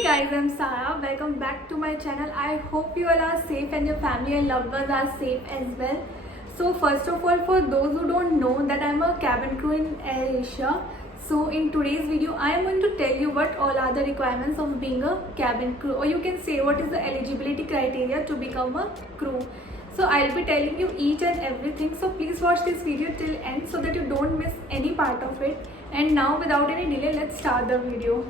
Hey guys, I'm Sarah. Welcome back to my channel. I hope you all are safe and your family and loved ones are safe as well. So first of all, for those who don't know that I'm a cabin crew in AirAsia. So in today's video, I am going to tell you what all are the requirements of being a cabin crew, or you can say what is the eligibility criteria to become a crew. So I'll be telling you each and everything. So please watch this video till end so that you don't miss any part of it. And now without any delay, let's start the video.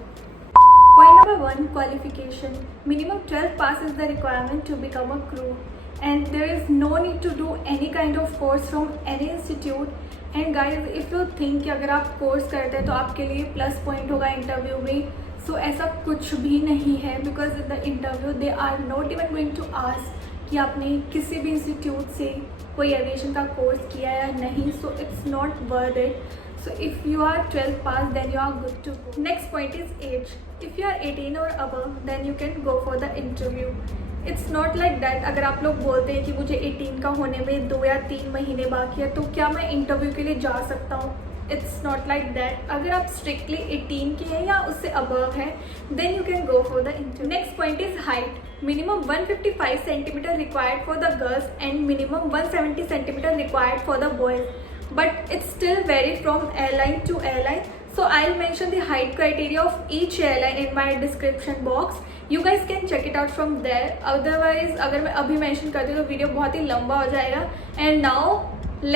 Point number 1, qualification. Minimum 12 pass is the requirement to become a crew, and there is no need to do any kind of course from any institute. And guys, if you think कि अगर आप course करते हैं तो आपके लिए plus point होगा interview में, सो ऐसा कुछ भी नहीं है. Because in the interview they are not even going to ask कि आपने किसी भी इंस्टीट्यूट से कोई एविएशन का कोर्स किया या नहीं. So it's not worth it. So if you are 12 pass, then you are good to go. Next point is age. If you are 18 or above, then you can go for the interview. It's not like that. अगर आप लोग बोलते हैं कि मुझे 18 का होने में 2 या 3 महीने बाकी है तो क्या मैं इंटरव्यू के लिए जा सकता हूँ? It's not like that. अगर आप strictly 18 के हैं या उससे above है, then you can go for the interview. Next point is height. Minimum 155 centimeter required for the girls and minimum 170 centimeter required for the boys. But it's still vary from airline to airline. So I'll mention the height criteria of each airline in my description box. You guys can check it out from there. Otherwise, अगर मैं अभी mention करती हूँ तो video बहुत ही लंबा हो जाएगा. And now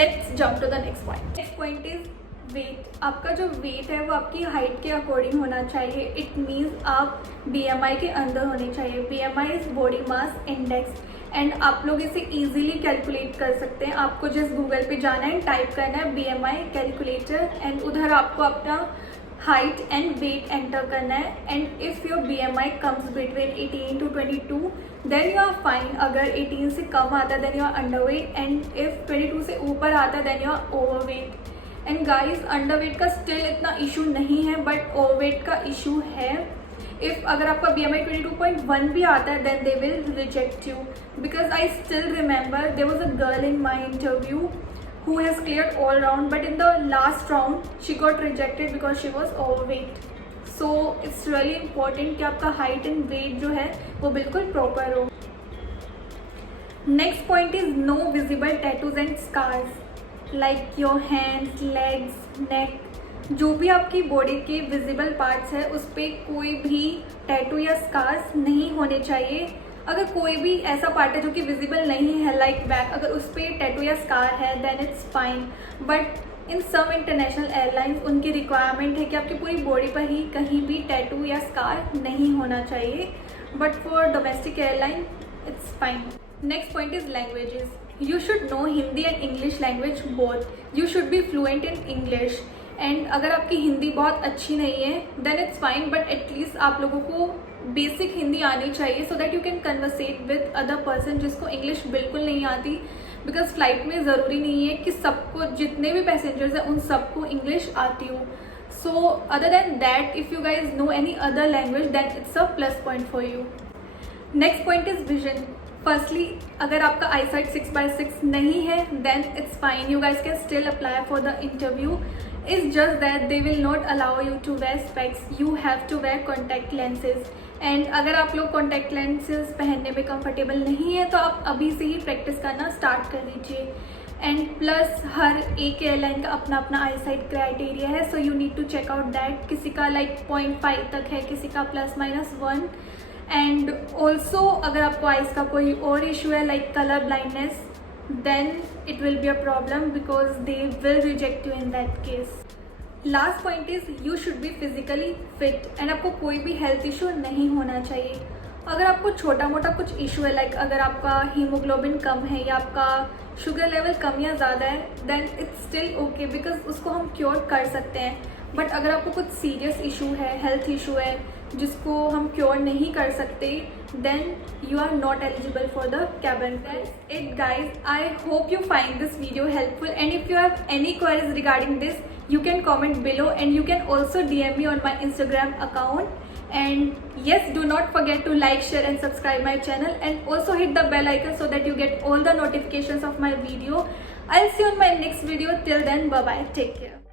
let's jump to the next point. Next point is weight. आपका जो वेट है वो आपकी हाइट के अकॉर्डिंग होना चाहिए. इट मीन्स आप BMI के अंदर होने चाहिए. BMI is body mass index, and आप लोग इसे इजीली कैलकुलेट कर सकते हैं. आपको जस्ट गूगल पे जाना है, टाइप करना है BMI कैलकुलेटर, एंड उधर आपको अपना हाइट एंड वेट एंटर करना है. And if your BMI comes between 18 to 22 then you are fine. अगर 18 से कम आता है then you are underweight, and if 22 से ऊपर आता है then you are overweight. And guys, underweight का स्टिल इतना इशू नहीं है, बट ओवर वेट का इशू है. इफ़ अगर आपका BMI 22.1 भी आता है then they will reject you. Because I still remember there was a girl in my interview who has cleared all round, but in the last round she got rejected because she was overweight. So it's really important कि आपका height and weight जो है वो बिल्कुल proper हो. Next point is no visible tattoos and scars like your hands, legs, neck. जो भी आपकी बॉडी के विजिबल पार्ट्स है उस पर कोई भी टैटू या स्कार्स नहीं होने चाहिए. अगर कोई भी ऐसा पार्ट है जो कि विजिबल नहीं है लाइक बैक, अगर उस पर टैटू या स्कार है then it's fine. But in some international airlines उनकी रिक्वायरमेंट है कि आपकी पूरी बॉडी पर ही कहीं भी टैटू या स्कार नहीं होना चाहिए. But for domestic airline it's fine. Next point is languages. You should know Hindi and English language both. You should be fluent in English. And अगर आपकी हिंदी बहुत अच्छी नहीं है then it's fine, but at least आप लोगों को बेसिक हिंदी आनी चाहिए so that you can conversate with other person जिसको इंग्लिश बिल्कुल नहीं आती. बिकॉज फ्लाइट में ज़रूरी नहीं है कि सबको, जितने भी पैसेंजर्स हैं उन सबको इंग्लिश आती हो. So other than that if you guys know any other language than it's a plus point for you. Next point is vision. Firstly, अगर आपका आईसाइट 6/6 नहीं है then it's fine. You guys can still apply for the interview. It's just that they will not allow you to wear specs. You have to wear contact lenses. And अगर आप लोग contact lenses पहनने में comfortable नहीं है तो आप अभी से ही practice करना start कर दीजिए. And plus हर एक एयरलाइन का अपना अपना आई साइट क्राइटेरिया है, so you need to check out that. किसी का like 0.5 तक है, किसी का +-1. And also अगर आपको आइज का कोई और इशू है like color blindness, then it will be a problem because they will reject you in that case. Last point is you should be physically fit, and आपको कोई भी हेल्थ इशू नहीं होना चाहिए. अगर आपको छोटा मोटा कुछ इशू है लाइक अगर आपका हीमोग्लोबिन कम है या आपका शुगर लेवल कम या ज़्यादा है then it's still okay because उसको हम क्योर कर सकते हैं. बट अगर आपको कुछ सीरियस इशू है, हेल्थ इशू है जिसको हम क्योर नहीं कर सकते then you are not eligible for the cabin. That's it guys. I hope you find this video helpful, and if you have any queries regarding this you can comment below, and you can also DM me on my Instagram account. And yes, do not forget to like, share and subscribe my channel, and also hit the bell icon so that you get all the notifications of my video. I'll see you on my next video. Till then, bye bye, take care.